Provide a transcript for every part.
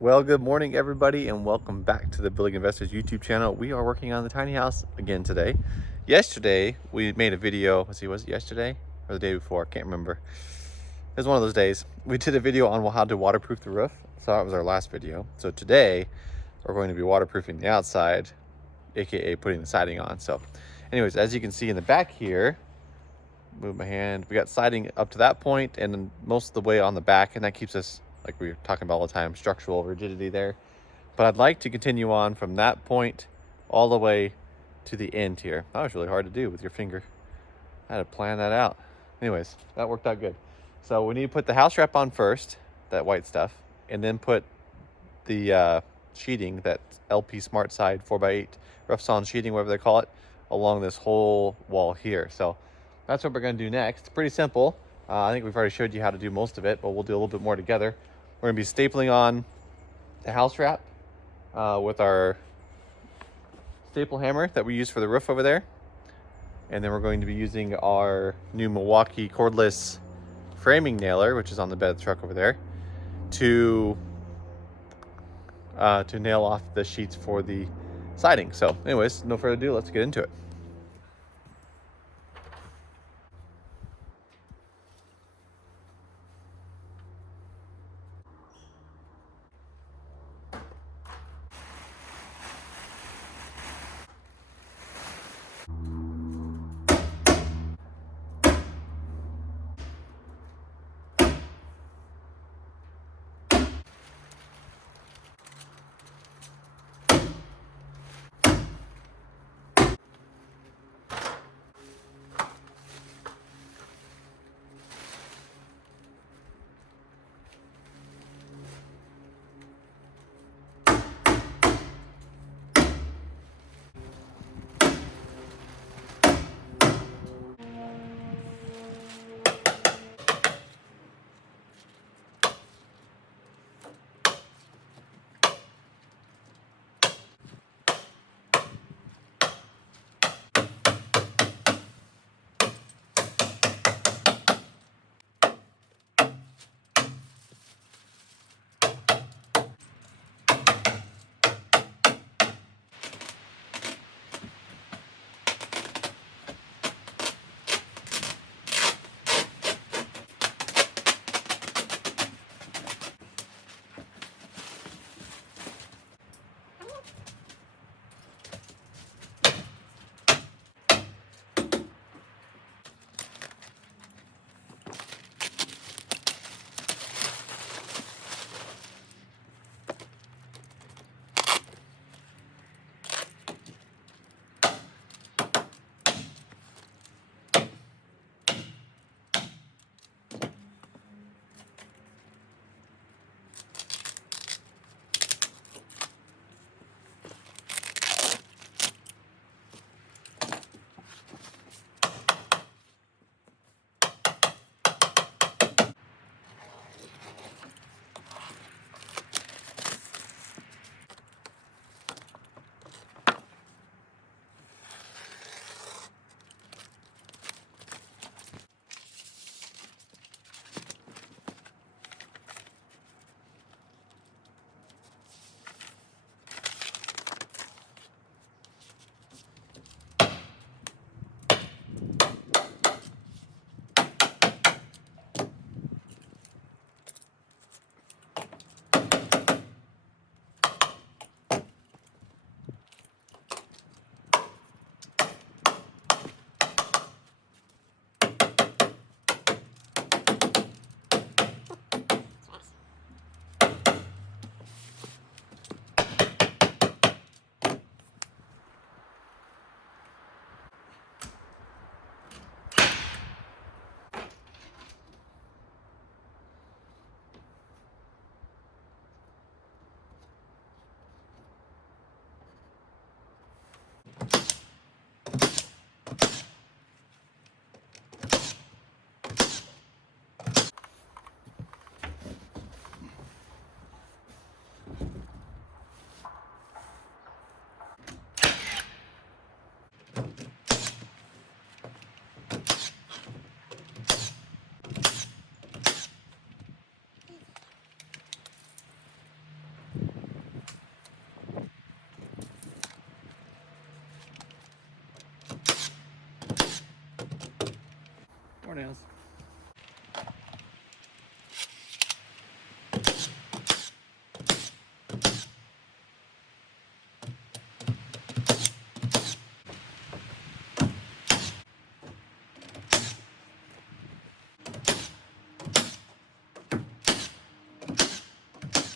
Well, good morning, everybody, and welcome back to the Building Investors YouTube channel. We are working on the tiny house again today. Yesterday, we made a video. Was it yesterday or the day before? I can't remember. It was one of those days. We did a video on how to waterproof the roof. So that was our last video. So today, we're going to be waterproofing the outside, aka putting the siding on. So anyways, as you can see in the back here, move my hand, we got siding up to that point and then most of the way on the back, and that keeps us, like we were talking about all the time, structural rigidity there. But I'd like to continue on from that point all the way to the end here. That was really hard to do with your finger. I had to plan that out. Anyways, that worked out good. So we need to put the house wrap on first, that white stuff, and then put the sheeting, that LP Smart Side 4x8 rough sawn sheeting, whatever they call it, along this whole wall here. So that's what we're going to do next. It's pretty simple. I think we've already showed you how to do most of it, but we'll do a little bit more together. We're going to be stapling on the house wrap with our staple hammer that we use for the roof over there. And then we're going to be using our new Milwaukee cordless framing nailer, which is on the bed of the truck over there, to nail off the sheets for the siding. So anyways, no further ado, let's get into it. nails.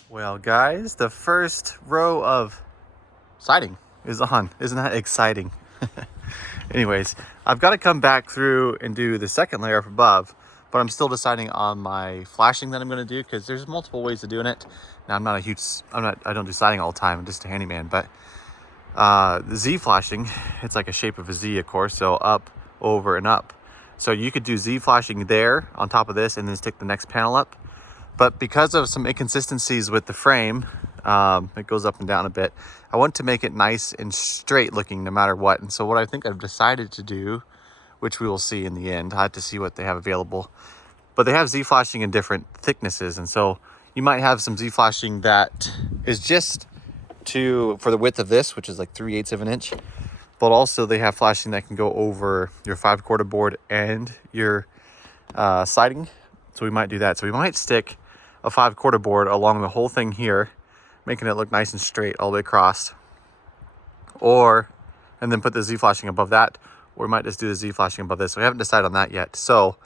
Well, guys, the first row of siding is on. Isn't that exciting? Anyways, I've got to come back through and do the second layer up above, but I'm still deciding on my flashing that I'm going to do because there's multiple ways of doing it. Now, I don't do siding all the time. I'm just a handyman, but the Z flashing, it's like a shape of a Z, of course, so up, over, and up. So you could do Z flashing there on top of this and then stick the next panel up. But because of some inconsistencies with the frame, it goes up and down a bit. I want to make it nice and straight looking no matter what. And so what I think I've decided to do, which we will see in the end, I have to see what they have available. But they have Z flashing in different thicknesses. And so you might have some Z flashing that is just for the width of this, which is like 3/8 of an inch. But also they have flashing that can go over your 5/4 board and your siding. So we might do that. So we might stick a 5/4 board along the whole thing here, making it look nice and straight all the way across. And then put the Z flashing above that, or we might just do the Z flashing above this. So we haven't decided on that yet. So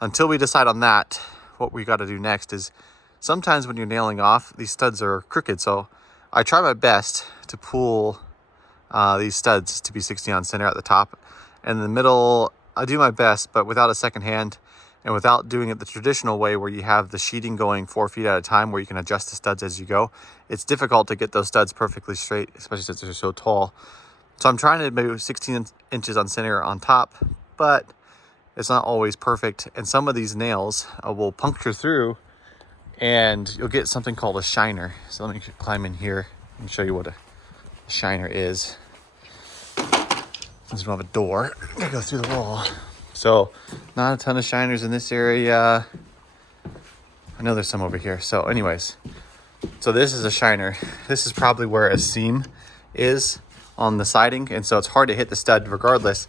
until we decide on that, what we got to do next is sometimes when you're nailing off, these studs are crooked. So I try my best to pull these studs to be 60 on center at the top. And in the middle, I do my best, but without a second hand, and without doing it the traditional way where you have the sheeting going 4 feet at a time where you can adjust the studs as you go, it's difficult to get those studs perfectly straight, especially since they're so tall. So I'm trying to maybe 16 inches on center on top, but it's not always perfect. And some of these nails will puncture through and you'll get something called a shiner. So let me climb in here and show you what a shiner is. Since we don't have a door, I gotta go through the wall. So not a ton of shiners in this area. I know there's some over here. So anyways, so this is a shiner. This is probably where a seam is on the siding. And so it's hard to hit the stud regardless,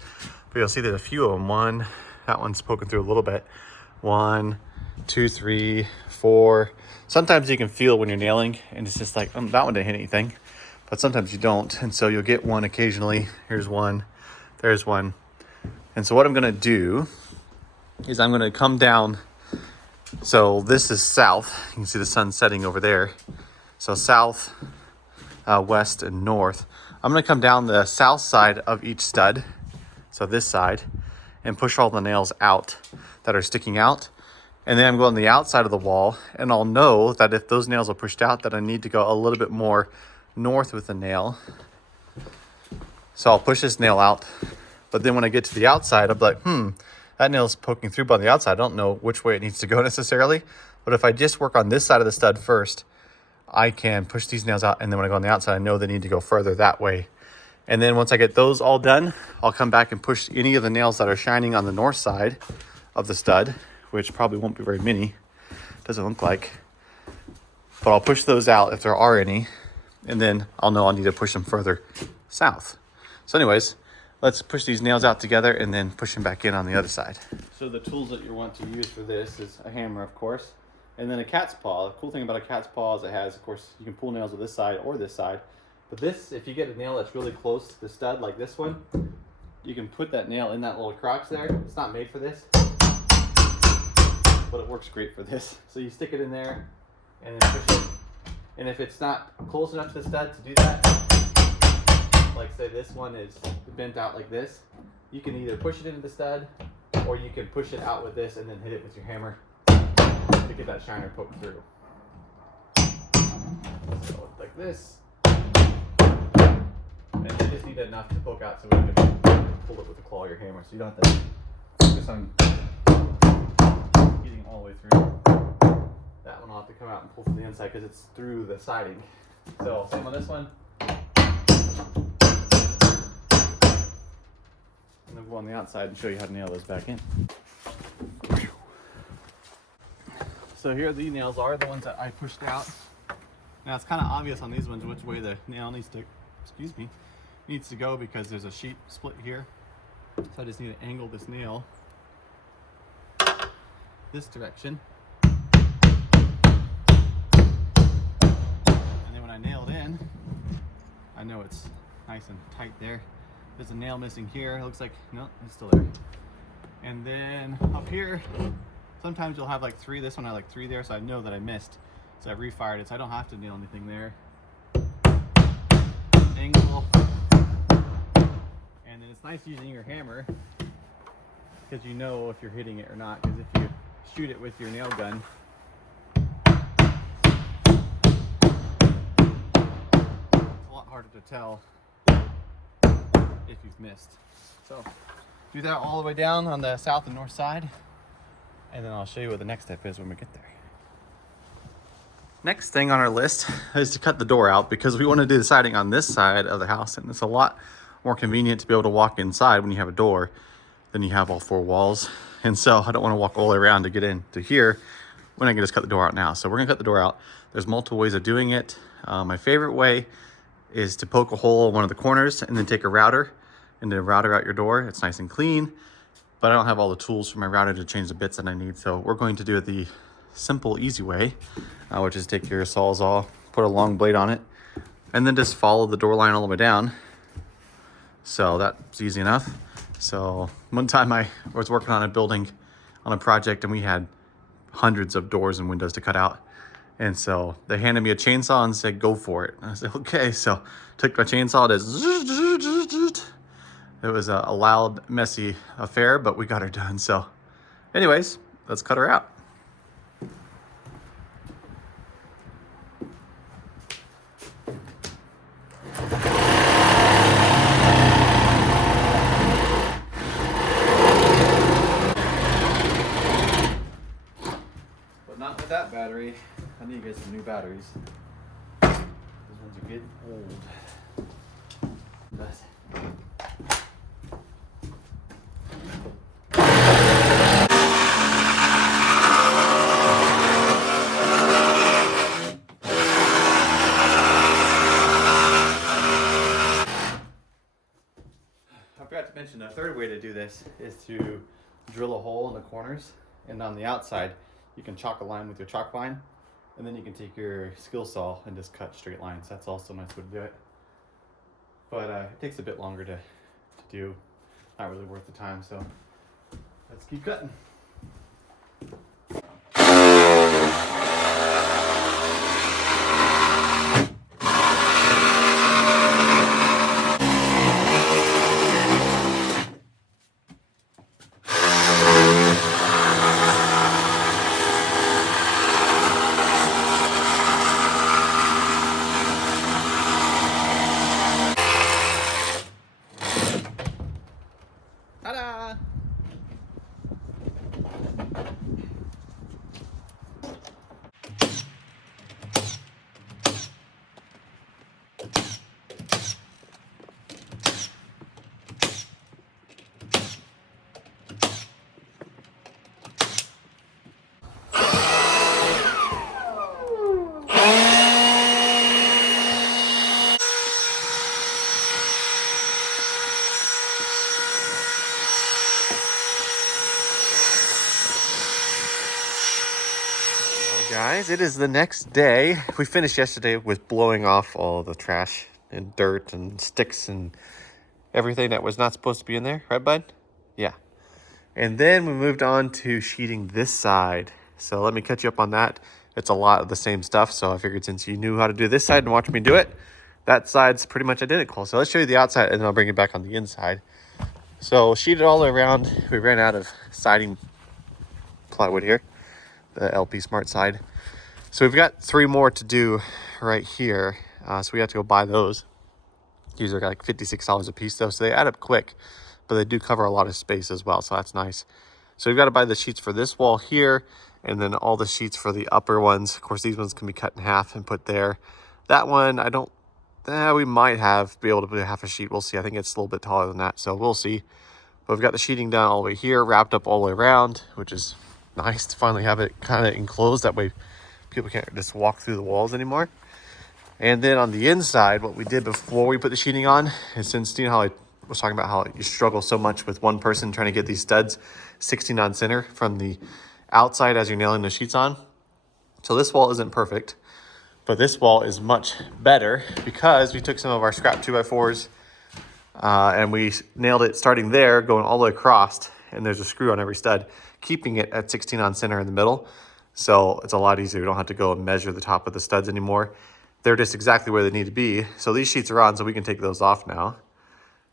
but you'll see there's a few of them. That one's poking through a little bit. 1, 2, 3, 4. Sometimes you can feel when you're nailing and it's just like, that one didn't hit anything, but sometimes you don't. And so you'll get one occasionally. Here's one, there's one. And so what I'm gonna do is I'm gonna come down. So this is south. You can see the sun setting over there. So south, west, and north. I'm gonna come down the south side of each stud, so this side, and push all the nails out that are sticking out. And then I'm going on the outside of the wall, and I'll know that if those nails are pushed out, that I need to go a little bit more north with the nail. So I'll push this nail out. But then when I get to the outside, I'll be like, that nail's poking through by the outside. I don't know which way it needs to go necessarily. But if I just work on this side of the stud first, I can push these nails out. And then when I go on the outside, I know they need to go further that way. And then once I get those all done, I'll come back and push any of the nails that are shining on the north side of the stud, which probably won't be very many. Doesn't look like. But I'll push those out if there are any. And then I'll know I'll need to push them further south. So anyways, let's push these nails out together and then push them back in on the other side. So the tools that you want to use for this is a hammer, of course, and then a cat's paw. The cool thing about a cat's paw is it has, of course, you can pull nails with this side or this side. But this, if you get a nail that's really close to the stud, like this one, you can put that nail in that little crotch there. It's not made for this, but it works great for this. So you stick it in there and then push it. And if it's not close enough to the stud to do that, like say this one is bent out like this, you can either push it into the stud or you can push it out with this and then hit it with your hammer to get that shiner poked through. So like this. And you just need enough to poke out so you can pull it with the claw of your hammer. So you don't have to focus on getting all the way through. That one will have to come out and pull from the inside because it's through the siding. So same on this one. And then go on the outside and show you how to nail those back in. So here the nails are, the ones that I pushed out. Now it's kind of obvious on these ones which way the nail needs to go because there's a sheet split here. So I just need to angle this nail this direction. And then when I nail it in, I know it's nice and tight there. There's a nail missing here. It looks like, no, it's still there. And then up here, sometimes you'll have like 3. This one I had like 3 there, so I know that I missed. So I refired it, so I don't have to nail anything there. Angle. And then it's nice using your hammer because you know if you're hitting it or not. Because if you shoot it with your nail gun, it's a lot harder to tell if you've missed. So do that all the way down on the south and north side, and then I'll show you what the next step is when we get there. Next thing on our list is to cut the door out because we want to do the siding on this side of the house, and it's a lot more convenient to be able to walk inside when you have a door than you have all 4 walls. And so I don't want to walk all the way around to get into here when I can just cut the door out now. So we're gonna cut the door out. There's multiple ways of doing it. My favorite way is to poke a hole in one of the corners and then take a router and then router out your door. It's nice and clean, but I don't have all the tools for my router to change the bits that I need. So we're going to do it the simple, easy way, which is take your Sawzall, put a long blade on it, and then just follow the door line all the way down. So that's easy enough. So one time I was working on a building on a project and we had hundreds of doors and windows to cut out. And so they handed me a chainsaw and said, go for it. And I said, okay. So took my chainsaw, it was a loud, messy affair, but we got her done. So anyways, let's cut her out. Not with that battery. I need to get some new batteries. These ones are getting old. But I forgot to mention the third way to do this is to drill a hole in the corners, and on the outside you can chalk a line with your chalk line, and then you can take your skill saw and just cut straight lines. That's also a nice way to do it. But it takes a bit longer to do. Not really worth the time, so let's keep cutting. Ta-da! Guys, it is the next day. We finished yesterday with blowing off all the trash and dirt and sticks and everything that was not supposed to be in there, right, bud? Yeah. And then we moved on to sheeting this side. So let me catch you up on that. It's a lot of the same stuff, so I figured since you knew how to do this side and watch me do it, that side's pretty much identical. So let's show you the outside and then I'll bring it back on the inside. So sheeted all the way around. We ran out of siding plywood here, the LP Smart side. So we've got 3 more to do right here. So we have to go buy those. These are like $56 a piece though, so they add up quick, but they do cover a lot of space as well, so that's nice. So we've got to buy the sheets for this wall here, and then all the sheets for the upper ones. Of course, these ones can be cut in half and put there. That one, I don't, we might be able to put half a sheet. We'll see. I think it's a little bit taller than that, so we'll see. But we've got the sheeting done all the way here, wrapped up all the way around, which is nice to finally have it kind of enclosed. That way people can't just walk through the walls anymore. And then on the inside, what we did before we put the sheeting on is, since you know how I was talking about how you struggle so much with one person trying to get these studs 16 on center from the outside as you're nailing the sheets on. So this wall isn't perfect, but this wall is much better because we took some of our scrap 2x4s and we nailed it starting there, going all the way across, and there's a screw on every stud, keeping it at 16 on center in the middle. So it's a lot easier. We don't have to go and measure the top of the studs anymore. They're just exactly where they need to be. So these sheets are on, so we can take those off now,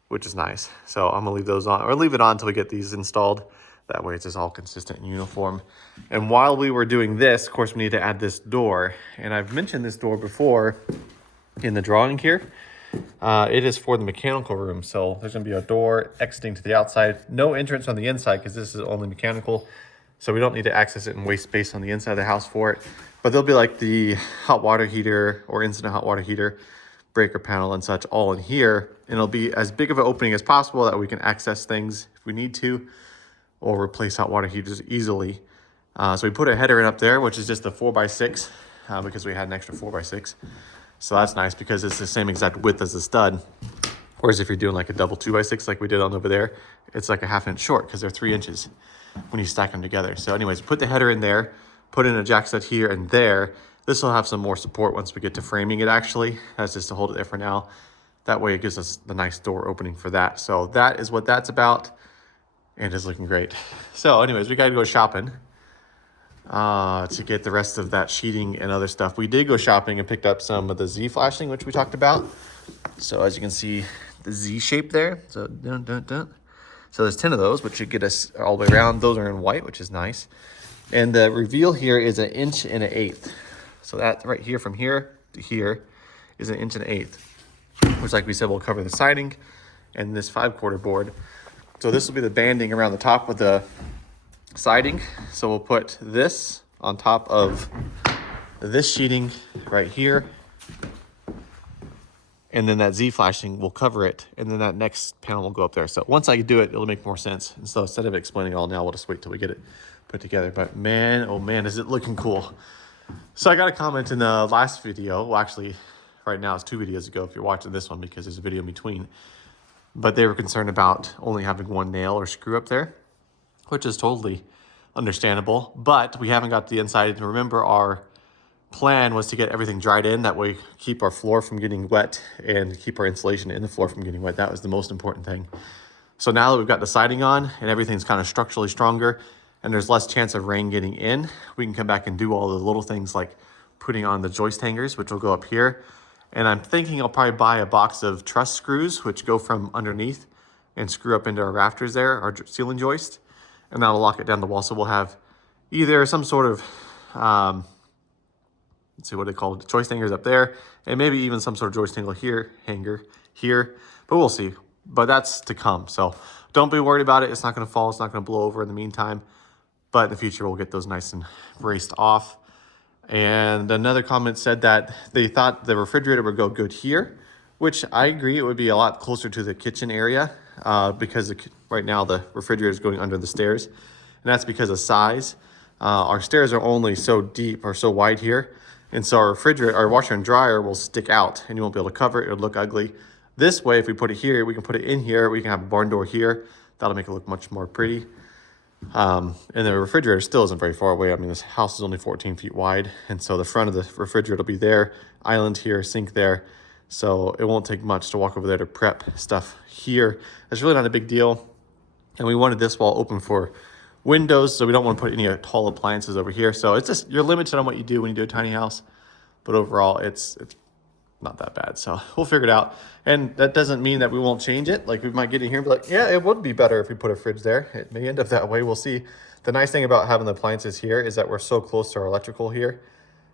which is nice. So I'm gonna leave those on, or leave it on until we get these installed. That way it's just all consistent and uniform. And while we were doing this, of course, we need to add this door. And I've mentioned this door before in the drawing here. It is for the mechanical room. So there's gonna be a door exiting to the outside. No entrance on the inside because this is only mechanical. So we don't need to access it and waste space on the inside of the house for it. But there'll be like the hot water heater or instant hot water heater, breaker panel and such all in here. And it'll be as big of an opening as possible that we can access things if we need to, or replace hot water heaters easily. So we put a header in up there, which is just a 4x6 because we had an extra 4x6. So that's nice because it's the same exact width as the stud. Whereas if you're doing like a double 2x6 like we did on over there, it's like a 1/2 inch short because they're 3 inches when you stack them together. So anyways, put the header in there, put in a jack set here and there. This will have some more support once we get to framing it actually. That's just to hold it there for now. That way it gives us the nice door opening for that. So that is what that's about. And it's looking great. So anyways, we gotta go shopping to get the rest of that sheeting and other stuff. We did go shopping and picked up some of the Z flashing, which we talked about. So as you can see, the Z shape there. So So there's 10 of those, which should get us all the way around. Those are in white, which is nice. And the reveal here is 1 1/8 inch. So that right here, from here to here, is 1 1/8 inch, which like we said, will cover the siding and this 5/4 board. So this will be the banding around the top of the siding. So we'll put this on top of this sheeting right here. And then that Z flashing will cover it. And then that next panel will go up there. So once I do it, it'll make more sense. And so instead of explaining it all now, we'll just wait till we get it put together. But man, oh man, is it looking cool. So I got a comment in the last video. Well, actually, right now it's 2 videos ago if you're watching this one because there's a video in between. But they were concerned about only having one nail or screw up there, which is totally understandable. But we haven't got the inside. And remember, our plan was to get everything dried in. That way, keep our floor from getting wet and keep our insulation in the floor from getting wet. That was the most important thing. So now that we've got the siding on and everything's kind of structurally stronger and there's less chance of rain getting in, we can come back and do all the little things like putting on the joist hangers, which will go up here. And I'm thinking I'll probably buy a box of truss screws, which go from underneath and screw up into our rafters there, our ceiling joist. And that'll lock it down the wall. So we'll have either some sort of, let's see what they call it, joist hangers up there, and maybe even some sort of joist hanger here, but we'll see. But that's to come. So don't be worried about it. It's not going to fall. It's not going to blow over in the meantime. But in the future, we'll get those nice and braced off. And another comment said that they thought the refrigerator would go good here, which I agree. It would be a lot closer to the kitchen area because right now the refrigerator is going under the stairs. And that's because of size. Our stairs are only so deep or so wide here. And so our refrigerator, our washer and dryer will stick out and you won't be able to cover it. It'll look ugly. This way, if we put it here, we can put it in here. We can have a barn door here. That'll make it look much more pretty. And the refrigerator still isn't very far away. I mean, this house is only 14 feet wide. And so the front of the refrigerator will be there, island here, sink there. So it won't take much to walk over there to prep stuff here. It's really not a big deal. And we wanted this wall open for windows, so we don't want to put any tall appliances over here. So it's just, you're limited on what you do when you do a tiny house. But overall, it's not that bad. So we'll figure it out. And that doesn't mean that we won't change it. Like we might get in here and be like, yeah, it would be better if we put a fridge there. It may end up that way. We'll see. The nice thing about having the appliances here is that we're so close to our electrical here.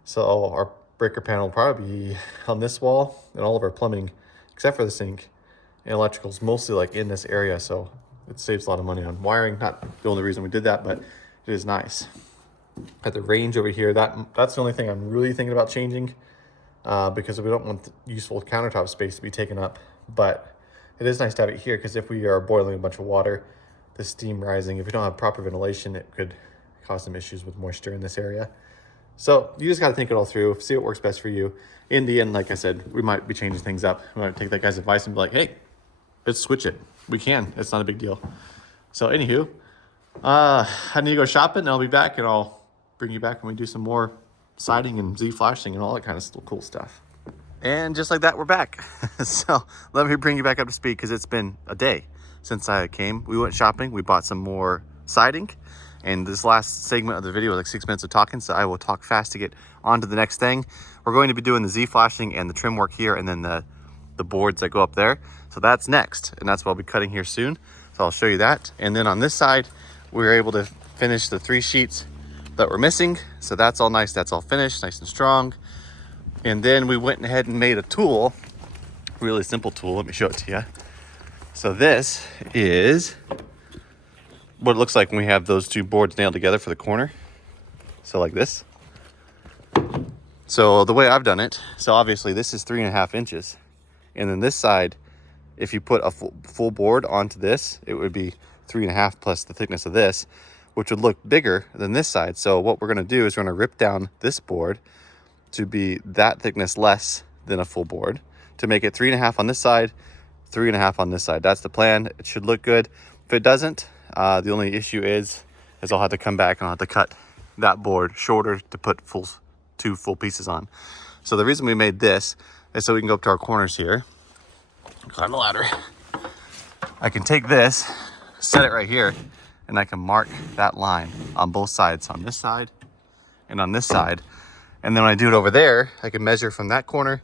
So our breaker panel will probably be on this wall, and all of our plumbing, except for the sink and electrical, is mostly like in this area. So it saves a lot of money on wiring. Not the only reason we did that, but it is nice. At the range over here, that's the only thing I'm really thinking about changing. Because we don't want the useful countertop space to be taken up. But it is nice to have it here because if we are boiling a bunch of water, the steam rising, if we don't have proper ventilation, it could cause some issues with moisture in this area. So you just got to think it all through, see what works best for you. In the end, like I said, we might be changing things up. We might take that guy's advice and be like, hey, let's switch it. We can. It's not a big deal. So anywho, I need to go shopping, and I'll be back, and I'll bring you back when we do some more siding and Z-flashing and all that kind of cool stuff. And just like that, we're back. So let me bring you back up to speed because it's been a day since I came. We went shopping, we bought some more siding, and this last segment of the video was like 6 minutes of talking, so I will talk fast to get on to the next thing. We're going to be doing the Z-flashing and the trim work here, and then the boards that go up there. So that's next, and that's what I'll be cutting here soon. So I'll show you that. And then on this side, we were able to finish the 3 sheets that were missing. So that's all nice, that's all finished, nice and strong. And then we went ahead and made a tool, really simple tool. Let me show it to you. So this is what it looks like when we have those 2 boards nailed together for the corner. So like this. So the way I've done it, so obviously this is 3.5 inches. And then this side, if you put a full board onto this, it would be 3.5 plus the thickness of this, which would look bigger than this side. So what we're gonna do is we're gonna rip down this board to be that thickness less than a full board to make it 3.5 on this side, 3.5 on this side. That's the plan. It should look good. If it doesn't, the only issue is I'll have to come back and I'll have to cut that board shorter to put 2 full pieces on. So the reason we made this is so we can go up to our corners here, climb the ladder. I can take this, set it right here, and I can mark that line on both sides, on this side and on this side. And then when I do it over there, I can measure from that corner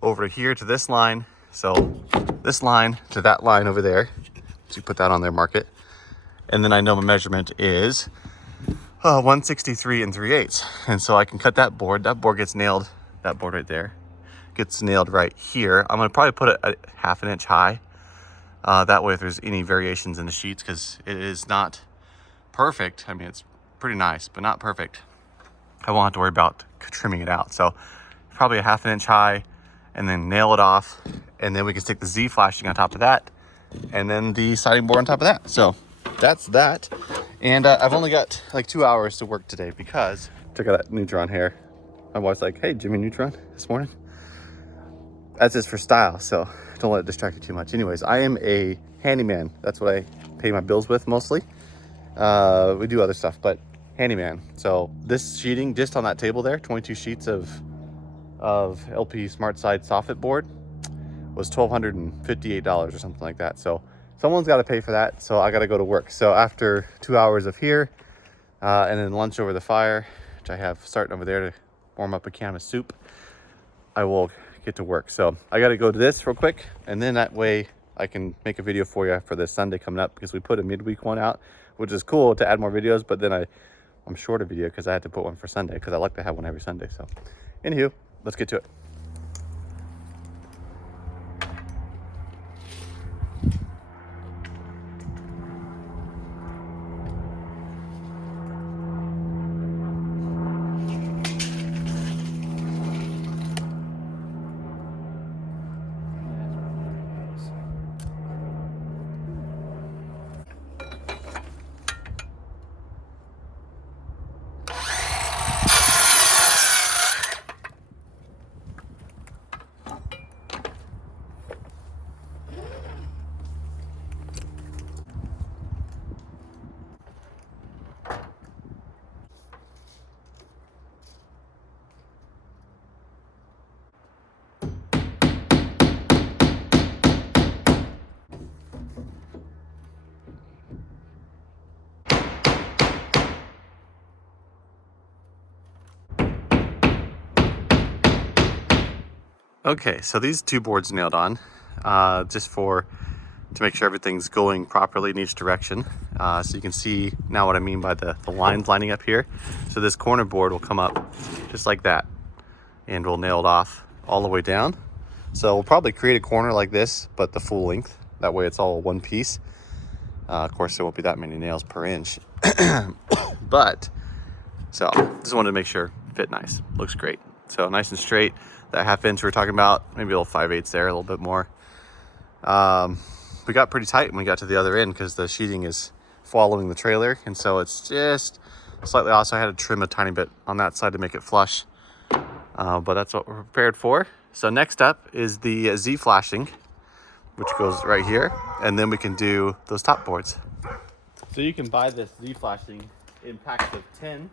over here to this line. So this line to that line over there. So you put that on there, mark it. And then I know my measurement is 163 3/8. And so I can cut that board. That board gets nailed, that board right there gets nailed right here. I'm gonna probably put it a 1/2 inch high. That way if there's any variations in the sheets, because it is not perfect. I mean, it's pretty nice, but not perfect. I won't have to worry about trimming it out. So probably a 1/2 inch high, and then nail it off. And then we can stick the Z-flashing on top of that, and then the siding board on top of that. So that's that. And I've only got like 2 hours to work today because check out that Neutron hair. My wife's like, hey, Jimmy Neutron this morning. That's just for style, so don't let it distract you too much. Anyways, I am a handyman. That's what I pay my bills with mostly. We do other stuff, but handyman. So this sheeting just on that table there, 22 sheets of LP SmartSide soffit board was $1,258 or something like that. So someone's got to pay for that. So I got to go to work. So after 2 hours of here and then lunch over the fire, which I have starting over there to warm up a can of soup, I will get to work. So I got to go to this real quick, and then that way I can make a video for you for this Sunday coming up, because we put a midweek one out, which is cool to add more videos, but then I'm short a video because I had to put one for Sunday because I like to have one every Sunday. So anywho, let's get to it. Okay, so these 2 boards nailed on, just to make sure everything's going properly in each direction. So you can see now what I mean by the lines lining up here. So this corner board will come up just like that, and we'll nail it off all the way down. So we'll probably create a corner like this, but the full length. That way it's all one piece. Of course, there won't be that many nails per inch. But, so just wanted to make sure fit nice, looks great. So nice and straight. That 1/2 inch we were talking about, maybe a little 5/8 there, a little bit more. We got pretty tight when we got to the other end because the sheeting is following the trailer, and so it's just slightly off. So I had to trim a tiny bit on that side to make it flush, but that's what we're prepared for. So next up is the Z-flashing, which goes right here, and then we can do those top boards. So you can buy this Z flashing in packs of 10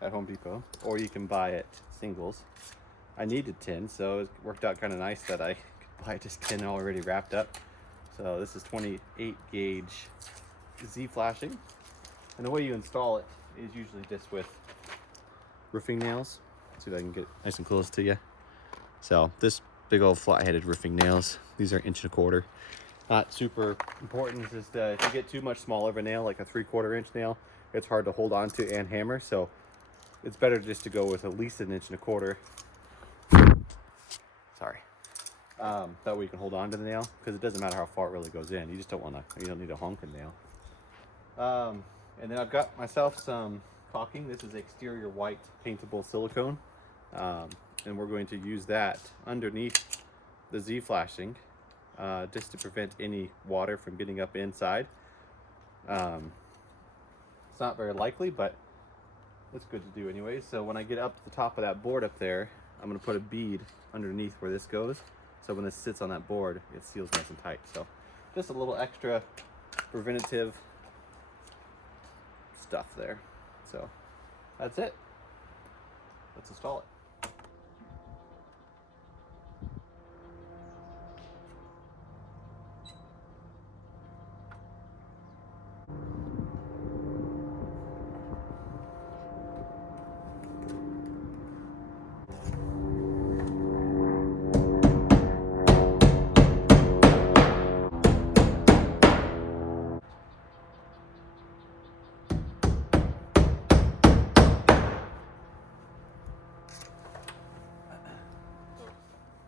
at Home Depot, or you can buy it singles. I needed 10, so it worked out kind of nice that I could buy just 10 already wrapped up. So this is 28 gauge Z flashing. And the way you install it is usually just with roofing nails. Let's see if I can get nice and close to you. So this big old flat-headed roofing nails, these are 1.25 inches. Not super important. It's just if you get too much smaller of a nail, like a 3/4 inch nail, it's hard to hold on to and hammer. So it's better just to go with at least 1.25 inches. Sorry. That way you can hold on to the nail, because it doesn't matter how far it really goes in. You just don't want to, you don't need a honking nail. And then I've got myself some caulking. This is exterior white paintable silicone. And we're going to use that underneath the Z flashing, just to prevent any water from getting up inside. It's not very likely, but it's good to do anyway. So when I get up to the top of that board up there, I'm going to put a bead underneath where this goes. So when this sits on that board, it seals nice and tight. So just a little extra preventative stuff there. So that's it. Let's install it.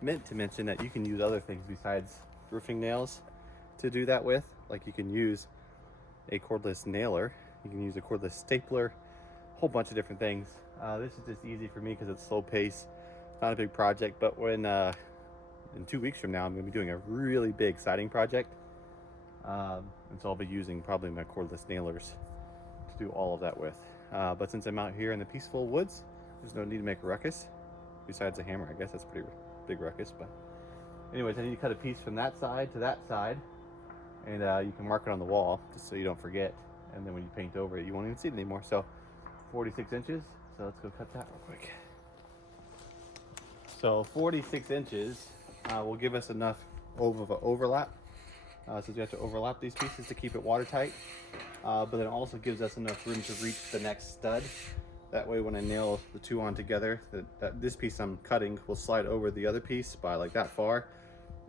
Meant to mention that you can use other things besides roofing nails to do that with. Like you can use a cordless nailer, you can use a cordless stapler, a whole bunch of different things. This is just easy for me because it's slow pace, not a big project. But when in 2 weeks from now, I'm going to be doing a really big siding project, and so I'll be using probably my cordless nailers to do all of that with. But since I'm out here in the peaceful woods, there's no need to make a ruckus. Besides a hammer, I guess that's pretty big ruckus. But anyways, I need to cut a piece from that side to that side, and you can mark it on the wall just so you don't forget, and then when you paint over it, you won't even see it anymore. So 46 inches, so let's go cut that real quick. So 46 inches will give us enough of an overlap, since we have to overlap these pieces to keep it watertight, but then it also gives us enough room to reach the next stud. That way when I nail the two on together, this piece I'm cutting will slide over the other piece by like that far,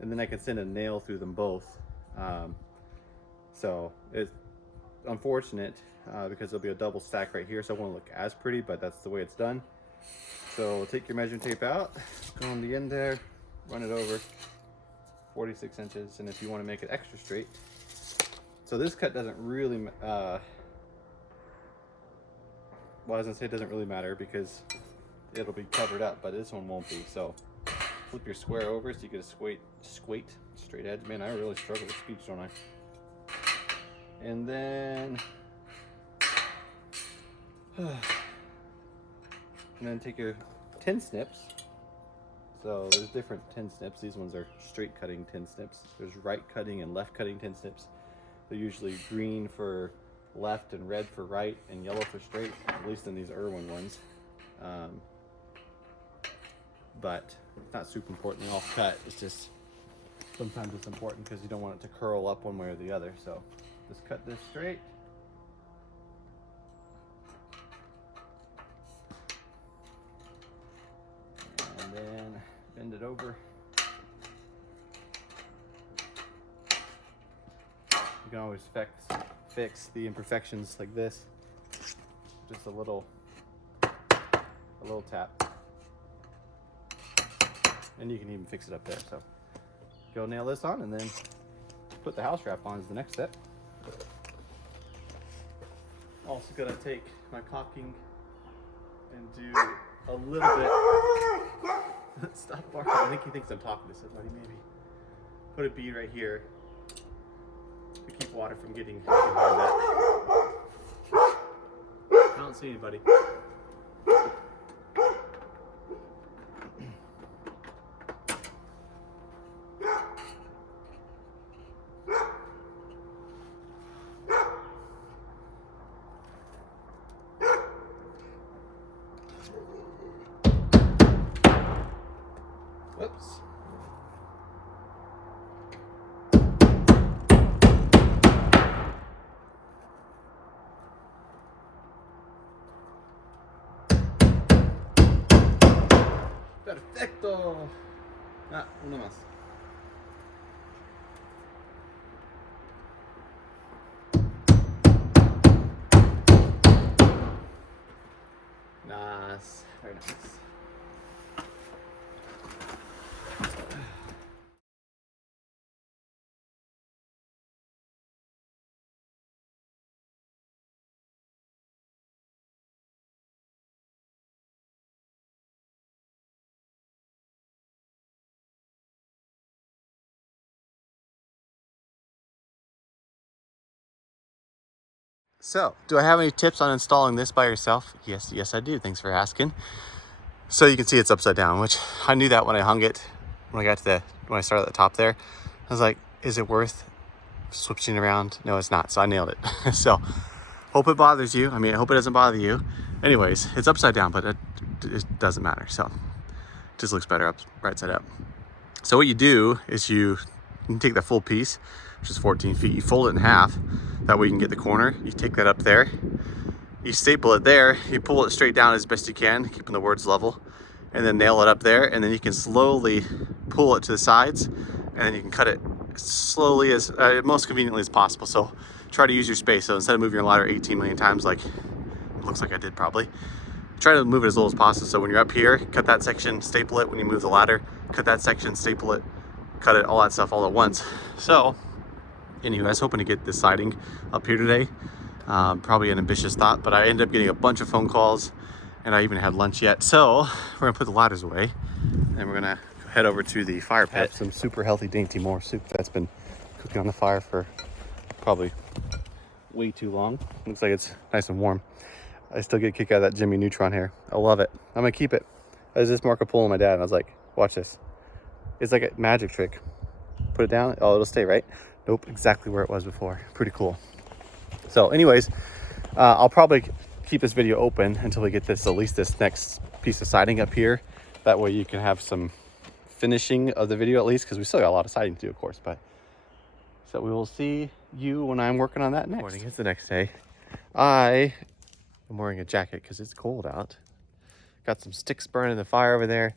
and then I can send a nail through them both. So it's unfortunate because there'll be a double stack right here, so it won't look as pretty, but that's the way it's done. So take your measuring tape out, go on the end there, run it over 46 inches, and if you want to make it extra straight. So this cut doesn't really well, I was gonna say it doesn't really matter because it'll be covered up, but this one won't be. So flip your square over so you get a straight edge. Man, I really struggle with speech, don't I? And then take your tin snips. So there's different tin snips. These ones are straight cutting tin snips. There's right cutting and left cutting tin snips. They're usually green for left and red for right and yellow for straight, at least in these Irwin ones. But it's not super important. They all cut. It's just sometimes it's important because you don't want it to curl up one way or the other. So just cut this straight. And then bend it over. You can always fix the imperfections like this. Just a little tap. And you can even fix it up there. So go nail this on and then put the house wrap on is the next step. Also gonna take my caulking and do a little bit. Stop barking. I think he thinks I'm talking to somebody maybe. Put a bead right here to keep water from getting behind that. I don't see anybody. Una más. Nice. Very nice. So, do I have any tips on installing this by yourself? Yes, I do. Thanks for asking. So you can see it's upside down, which I knew that when I hung it, when I started at the top there. I was like, is it worth switching around? No, it's not. So I nailed it. So hope it bothers you. I mean, I hope it doesn't bother you. Anyways, it's upside down, but it doesn't matter. So it just looks better right side up. So what you do is you can take the full piece, which is 14 feet, you fold it in half. That way you can get the corner. You take that up there, you staple it there, you pull it straight down as best you can, keeping the words level, and then nail it up there, and then you can slowly pull it to the sides, and then you can cut it slowly as most conveniently as possible. So try to use your space. So instead of moving your ladder 18 million times like it looks like I did probably, try to move it as little as possible. So when you're up here, cut that section, staple it. When you move the ladder, cut that section, staple it, cut it, all that stuff all at once. So anyway, I was hoping to get this siding up here today. Probably an ambitious thought, but I ended up getting a bunch of phone calls and I even had lunch yet. So we're gonna put the ladders away and we're gonna head over to the fire pit. Have some super healthy dainty Moore soup that's been cooking on the fire for probably way too long. Looks like it's nice and warm. I still get a kick out of that Jimmy Neutron hair. I love it. I'm gonna keep it. I was just Marco Polo my dad and I was like, watch this. It's like a magic trick. Put it down, oh, it'll stay right. Nope, exactly where it was before. Pretty cool. So anyways, I'll probably keep this video open until we get this, at least this next piece of siding up here. That way you can have some finishing of the video at least, because we still got a lot of siding to do, of course. But so we will see you when I'm working on that next. Morning, it's the next day. I am wearing a jacket because it's cold out. Got some sticks burning the fire over there.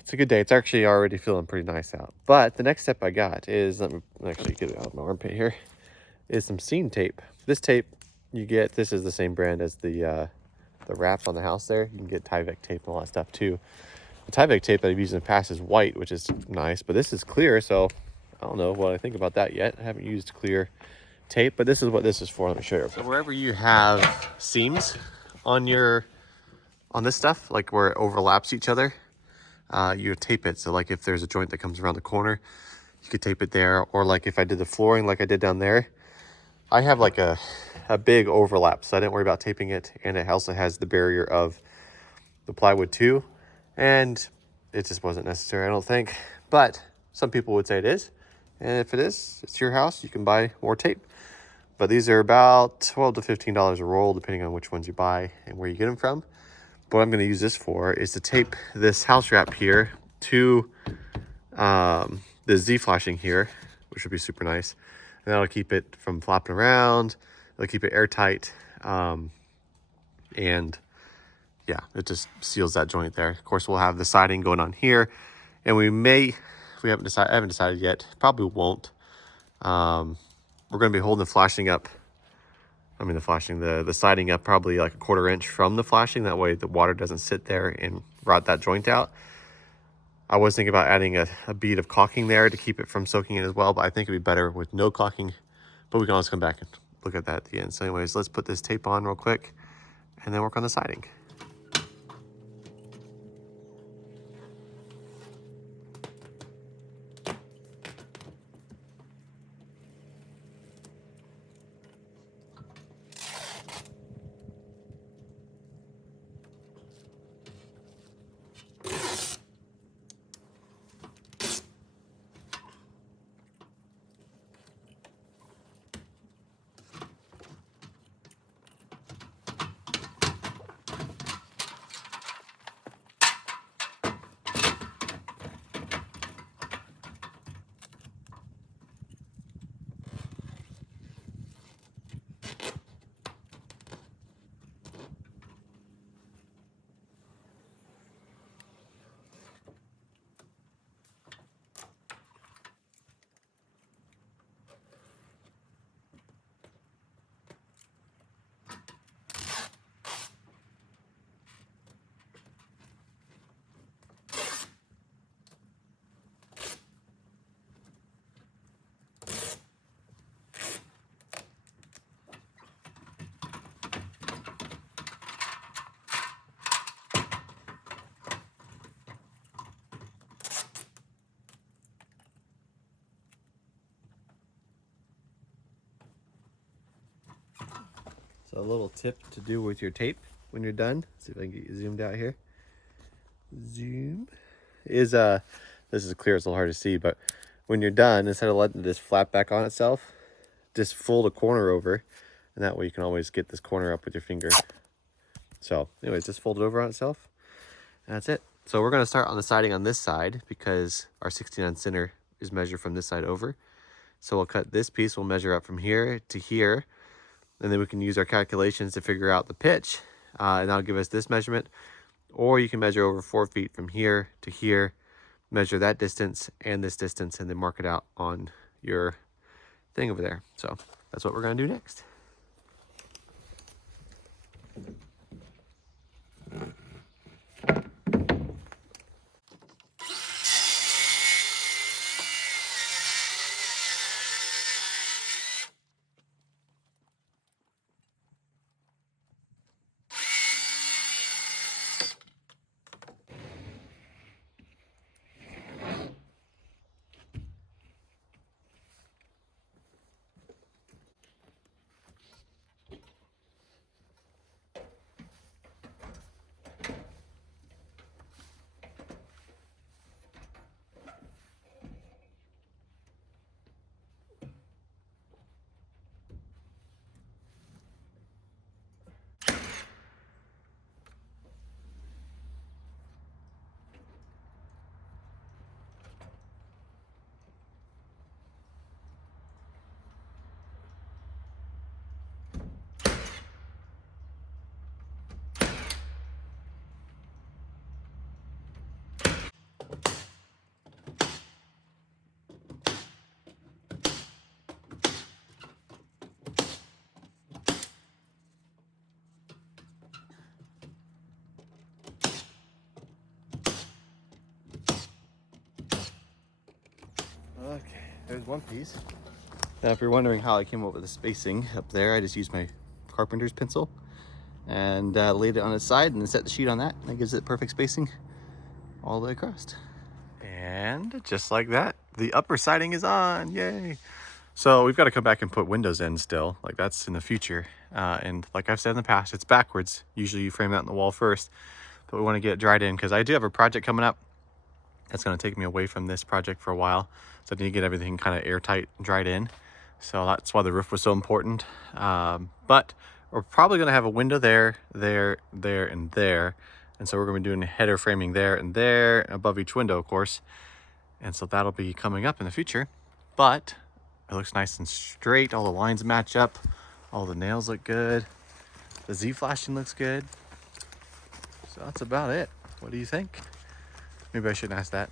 It's a good day. It's actually already feeling pretty nice out. But the next step I got is, let me actually get it out of my armpit here, is some seam tape. This tape you get, this is the same brand as the wrap on the house there. You can get Tyvek tape and all that stuff too. The Tyvek tape that I've used in the past is white, which is nice, but this is clear, so I don't know what I think about that yet. I haven't used clear tape, but this is what this is for. Let me show you. So wherever you have seams on this stuff, like where it overlaps each other, you tape it. So like if there's a joint that comes around the corner, you could tape it there. Or like if I did the flooring like I did down there, I have like a big overlap, so I didn't worry about taping it. And it also has the barrier of the plywood too. And it just wasn't necessary, I don't think. But some people would say it is. And if it is, it's your house, you can buy more tape. But these are about $12 to $15 a roll, depending on which ones you buy and where you get them from. But what I'm going to use this for is to tape this house wrap here to the Z-flashing here, which would be super nice. And that'll keep it from flopping around. It'll keep it airtight. And yeah, it just seals that joint there. Of course, we'll have the siding going on here. And we may, I haven't decided yet, probably won't. We're going to be holding the flashing up. I mean, the siding up probably like a 1/4 inch from the flashing. That way the water doesn't sit there and rot that joint out. I was thinking about adding a bead of caulking there to keep it from soaking in as well, but I think it'd be better with no caulking. But we can always come back and look at that at the end. So anyways, let's put this tape on real quick and then work on the siding. So a little tip to do with your tape when you're done. Let's see if I can get you zoomed out here. Zoom. Is this is clear, it's a little hard to see, but when you're done, instead of letting this flap back on itself, just fold a corner over, and that way you can always get this corner up with your finger. So anyways, just fold it over on itself, and that's it. So we're going to start on the siding on this side because our 16 center is measured from this side over. So we'll cut this piece, we'll measure up from here to here, and then we can use our calculations to figure out the pitch, and that'll give us this measurement. Or you can measure over 4 feet from here to here, measure that distance and this distance, and then mark it out on your thing over there. So that's what we're going to do next. Okay, there's one piece. Now, if you're wondering how I came up with the spacing up there, I just used my carpenter's pencil and laid it on its side and then set the sheet on that. And that gives it perfect spacing all the way across. And just like that, the upper siding is on, yay. So we've got to come back and put windows in still, like that's in the future. And like I've said in the past, it's backwards. Usually you frame that in the wall first, but we want to get it dried in because I do have a project coming up that's going to take me away from this project for a while. So I need to get everything kind of airtight and dried in. So that's why the roof was so important. But we're probably going to have a window there, there, there, and there. And so we're going to be doing header framing there and there, above each window, of course. And so that'll be coming up in the future. But it looks nice and straight. All the lines match up. All the nails look good. The Z-flashing looks good. So that's about it. What do you think? Maybe I shouldn't ask that.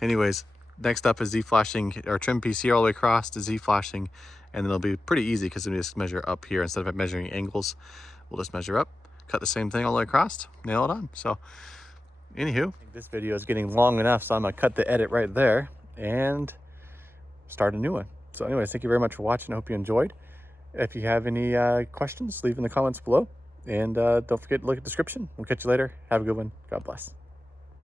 Anyways, next up is Z-flashing our trim piece here all the way across to Z-flashing, and then it'll be pretty easy because we just measure up here instead of measuring angles. We'll just measure up, cut the same thing all the way across, nail it on. So, anywho, I think this video is getting long enough, so I'm gonna cut the edit right there and start a new one. So, anyways, thank you very much for watching. I hope you enjoyed. If you have any questions, leave in the comments below, and don't forget to look at the description. We'll catch you later. Have a good one. God bless.